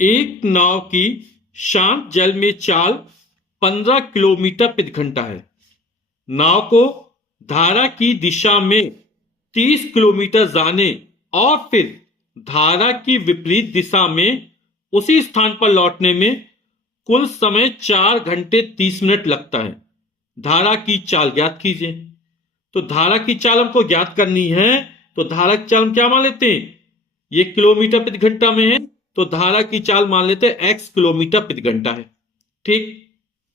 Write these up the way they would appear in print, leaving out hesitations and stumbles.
एक नाव की शांत जल में चाल 15 किलोमीटर प्रति घंटा है। नाव को धारा की दिशा में 30 किलोमीटर जाने और फिर धारा की विपरीत दिशा में उसी स्थान पर लौटने में कुल समय 4 घंटे 30 मिनट लगता है। धारा की चाल ज्ञात कीजिए। तो धारा की चाल हमको ज्ञात करनी है, तो धारा की चाल हम क्या मान लेते हैं, ये किलोमीटर प्रति घंटा में है, तो धारा की चाल मान लेते हैं x किलोमीटर प्रति घंटा है। ठीक,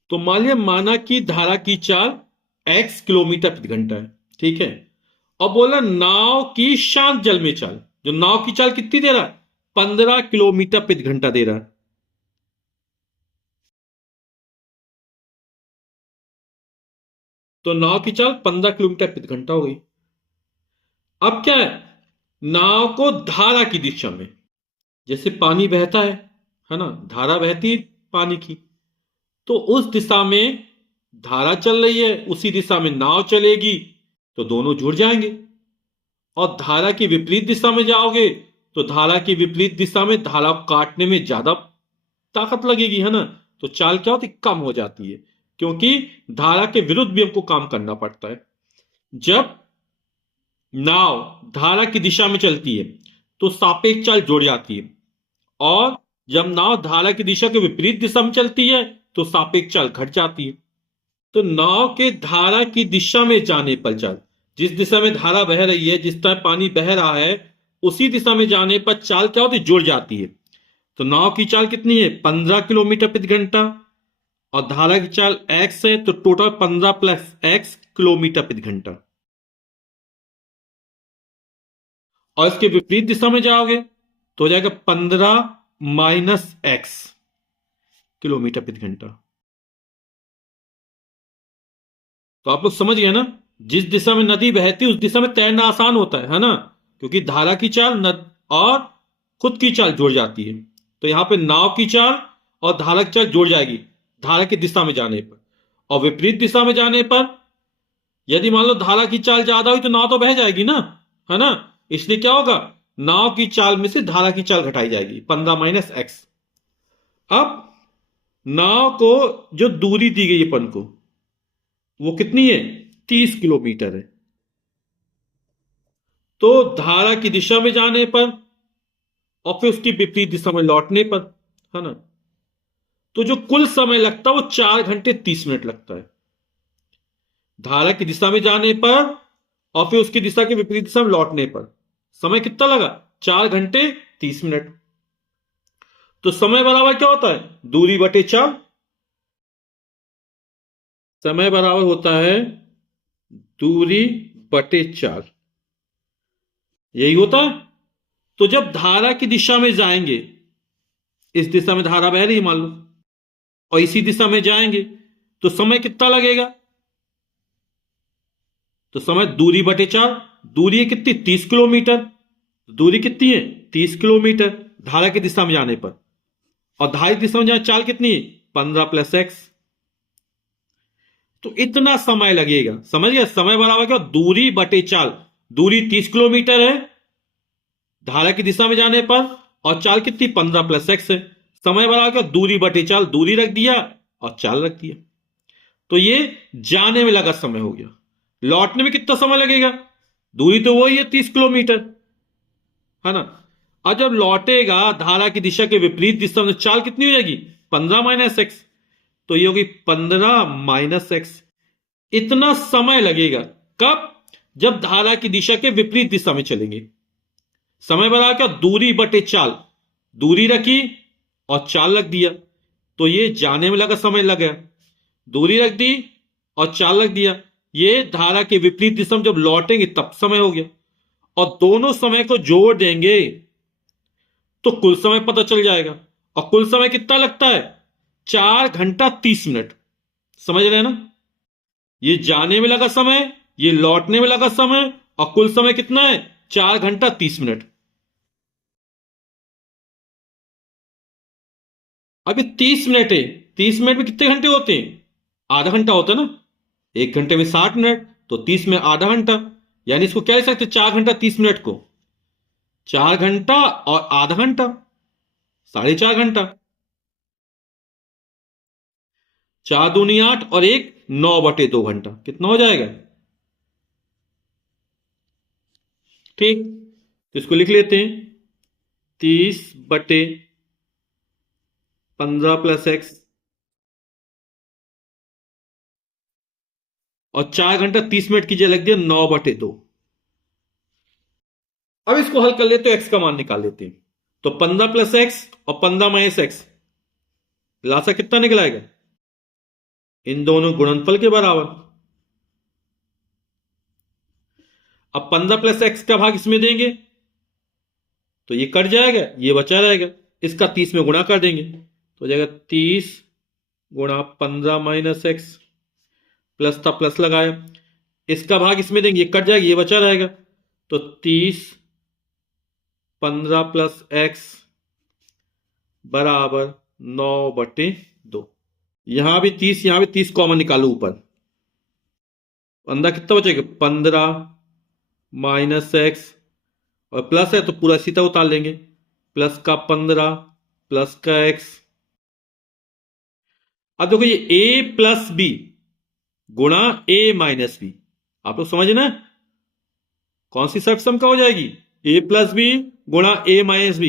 तो मान लिया माना कि धारा की चाल x किलोमीटर प्रति घंटा है। ठीक है, अब बोला नाव की शांत जल में चाल, जो नाव की चाल कितनी दे रहा है, 15 किलोमीटर प्रति घंटा दे रहा है। तो नाव की चाल 15 किलोमीटर प्रति घंटा हो गई। अब क्या है, नाव को धारा की दिशा में, जैसे पानी बहता है ना, धारा बहती है पानी की, तो उस दिशा में धारा चल रही है, उसी दिशा में नाव चलेगी, तो दोनों जुड़ जाएंगे। और धारा की विपरीत दिशा में जाओगे तो धारा की विपरीत दिशा में धारा को काटने में ज्यादा ताकत लगेगी, है ना, तो चाल क्या होती, कम हो जाती है, क्योंकि धारा के विरुद्ध भी हमको काम करना पड़ता है। जब नाव धारा की दिशा में चलती है तो सापेक्ष चाल जुड़ जाती है, और जब नाव धारा की दिशा के विपरीत दिशा में चलती है तो सापेक्ष चाल घट जाती है। तो नाव के धारा की दिशा में जाने पर चाल, जिस दिशा में धारा बह रही है, जिस तरह पानी बह रहा है, उसी दिशा में जाने पर चाल क्या होती है, जुड़ जाती है। तो नाव की चाल कितनी है, 15 किलोमीटर प्रति घंटा, और धारा की चाल x है, तो टोटल 15 प्लस x किलोमीटर प्रति घंटा। और इसके विपरीत दिशा में जाओगे तो हो जाएगा 15 माइनस x किलोमीटर प्रति घंटा। तो आप लोग समझ गए ना, जिस दिशा में नदी बहती है उस दिशा में तैरना आसान होता है ना, क्योंकि धारा की चाल और खुद की चाल जुड़ जाती है। तो यहां पे नाव की चाल और धारा की चाल जुड़ जाएगी धारा की दिशा में जाने पर, और विपरीत दिशा में जाने पर यदि मान लो धारा की चाल ज्यादा हुई तो नाव तो बह जाएगी ना, है ना, इसलिए क्या होगा, नाव की चाल में से धारा की चाल घटाई जाएगी, 15 माइनस एक्स। अब नाव को जो दूरी दी गई अपन को वो कितनी है, 30 किलोमीटर है। तो धारा की दिशा में जाने पर और फिर उसकी विपरीत दिशा में लौटने पर, है ना, तो जो कुल समय लगता है वो 4 घंटे 30 मिनट लगता है। धारा की दिशा में जाने पर और फिर उसकी दिशा के विपरीत दिशा में लौटने पर समय कितना लगा, 4 घंटे 30 मिनट। तो समय बराबर क्या होता है, दूरी बटे चाल। समय बराबर होता है दूरी बटे चाल, यही होता है। तो जब धारा की दिशा में जाएंगे, इस दिशा में धारा बह रही है मान लो, और इसी दिशा में जाएंगे तो समय कितना लगेगा, तो समय दूरी बटे चाल। दूरी है कितनी, 30 किलोमीटर। दूरी कितनी है, 30 किलोमीटर धारा की दिशा में जाने पर, और धारा की दिशा में जाने चाल कितनी है, 15 प्लस एक्स। तो इतना समय लगेगा, समझ गया, समय बराबर क्या, दूरी बटे चाल। दूरी 30 किलोमीटर है धारा की दिशा में जाने पर, और चाल कितनी, 15 प्लस एक्स है। समय बराबर क्या, दूरी बटे चाल, दूरी रख दिया और चाल रख दिया। तो ये जाने में लगा समय हो गया। लौटने में कितना समय लगेगा, दूरी तो वही है 30 किलोमीटर, है ना। और जब लौटेगा धारा की दिशा के विपरीत दिशा में, चाल कितनी हो जाएगी, 15 माइनस एक्स, तो ये होगी 15 माइनस एक्स। इतना समय लगेगा कब, जब धारा की दिशा के विपरीत दिशा में चलेंगे। समय बराबर क्या, दूरी बटे चाल, दूरी रखी और चाल रख दिया, तो ये जाने में लगा समय लग गया। दूरी रख दी और चाल रख दिया, ये धारा के विपरीत दिशा में जब लौटेंगे तब समय हो गया। और दोनों समय को जोड़ देंगे तो कुल समय पता चल जाएगा, और कुल समय कितना लगता है, 4 घंटा 30 मिनट। समझ रहे हैं ना, ये जाने में लगा समय, ये लौटने में लगा समय, और कुल समय कितना है, 4 घंटा 30 मिनट। अभी 30 मिनट है, 30 मिनट में कितने घंटे होते हैं, आधा घंटा होता है ना, 1 घंटे में 60 मिनट, तो 30 में आधा घंटा, यानी इसको क्या लिख सकते, 4 घंटा 30 मिनट को 4 घंटा और आधा घंटा। 4.5 घंटा। 4 दूनी 8 और 1 9/2 घंटा, कितना हो जाएगा? ठीक, तो इसको लिख लेते हैं 30/15 + x, और 4 घंटा 30 मिनट कीजिए, लग दिया 9/2। अब इसको हल कर लेते, तो x का मान निकाल लेते हैं। तो 15 + x और 15 - x, लासा कितना निकलाएगा? इन दोनों गुणनफल के बराबर। अब 15 + x का भाग इसमें देंगे तो ये कट जाएगा, ये बचा रहेगा, इसका 30 में गुणा कर देंगे तो हो जाएगा 30 गुणा 15 - x, प्लस था प्लस लगाया, इसका भाग इसमें देंगे, ये कट जाएगा, ये बचा रहेगा, तो 30 15 + x बराबर 9/2। यहां भी 30, यहां भी 30 कॉमन निकालो ऊपर, अंदर कितना बचेगा? 15 - x, और प्लस है तो पूरा सीधा उतार लेंगे, प्लस का 15 प्लस का x। अब देखो ये a + b गुणा a - b, आप लोग समझे ना कौन सी शर्त सम का हो जाएगी? a + b गुणा a - b,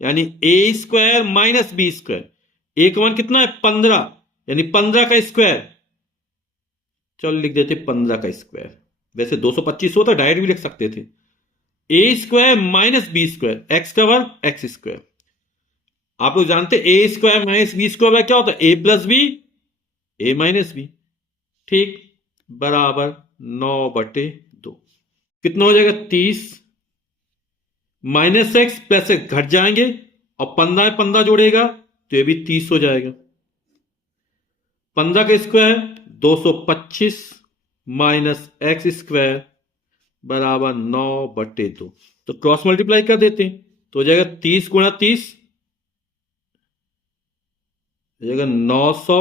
यानी a² - b²। a का मान कितना है? 15, यानी 15 का स्क्वायर। चलो लिख देते 15 का स्क्वायर, वैसे 225 होता, डायरेक्ट भी लिख सकते थे। a² - b², x का वर्ग x²। आप लोग जानते a² - b² क्या होता है? a + b a - b। ठीक, बराबर 9/2। कितना हो जाएगा? 30 -x + x घट जाएंगे, और 15 15 जोड़ेगा तो ये भी 30 हो जाएगा। 15 का स्क्वायर 225 -x² बराबर 9/2। तो क्रॉस मल्टीप्लाई कर देते हैं तो हो जाएगा 30 गुणा 30 हो जाएगा 900,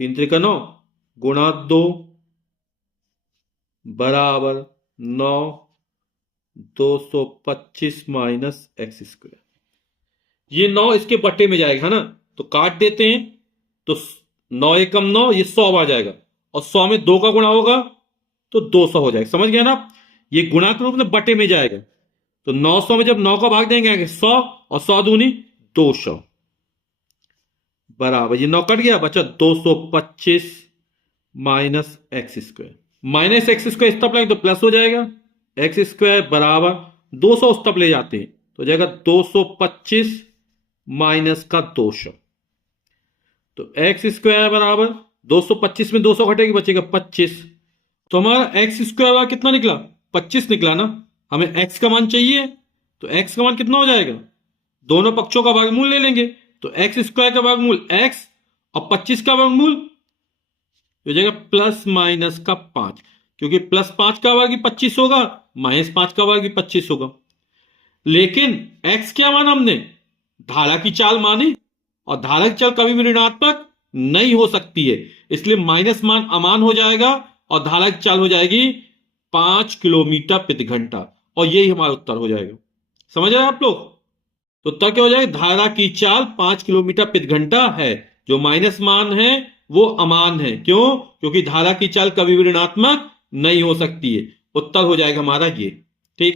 3 × 9 गुणा 2 बराबर 9, 225 -x²। ये 9 इसके बट्टे में जाएगा ना, तो काट देते हैं, तो 9 एकम 9, ये 100 आ जाएगा, और 100 में 2 का गुणा होगा तो 200 हो जाएगा। समझ गया ना? ये गुणा के रूप में बट्टे में जाएगा, तो 900 में जब 9 का भाग देंगे 100, और 100 दूनी 200 बराबर, ये 9 कट गया, बचा 225 -x²। -x² इस तरफ तो प्लस हो जाएगा, x² बराबर 200 उस तरफ ले जाते हैं तो हो जाएगा 225 माइनस का 200, तो x² बराबर 225 में 200 घटेगी, बचेगा 25। तो हमारा x² कितना निकला? 25 निकला ना। हमें x का मान चाहिए, तो x का मान कितना हो जाएगा? दोनों पक्षों का वर्गमूल ले लेंगे, तो x² का वर्गमूल x, और 25 का वर्गमूल हो जाएगा +- 5, क्योंकि +5 का वर्ग 25 होगा, -5 का वर्ग 25 होगा। लेकिन x क्या माना हमने? धारा की चाल मानी, और धारा की चाल कभी भी ऋणात्मक नहीं हो सकती है, इसलिए माइनस मान अमान हो जाएगा, और धारा की चाल हो जाएगी 5 किलोमीटर प्रति घंटा, और यही हमारा उत्तर हो जाएगा। समझ रहे हैं आप लोग? तो उत्तर क्या हो जाएगा? धारा की चाल 5 किलोमीटर प्रति घंटा है, जो माइनस मान है वो अमान है। क्यों? क्योंकि धारा की चाल कभी भी ऋणात्मक नहीं हो सकती है। उत्तर हो जाएगा हमारा ये। ठीक।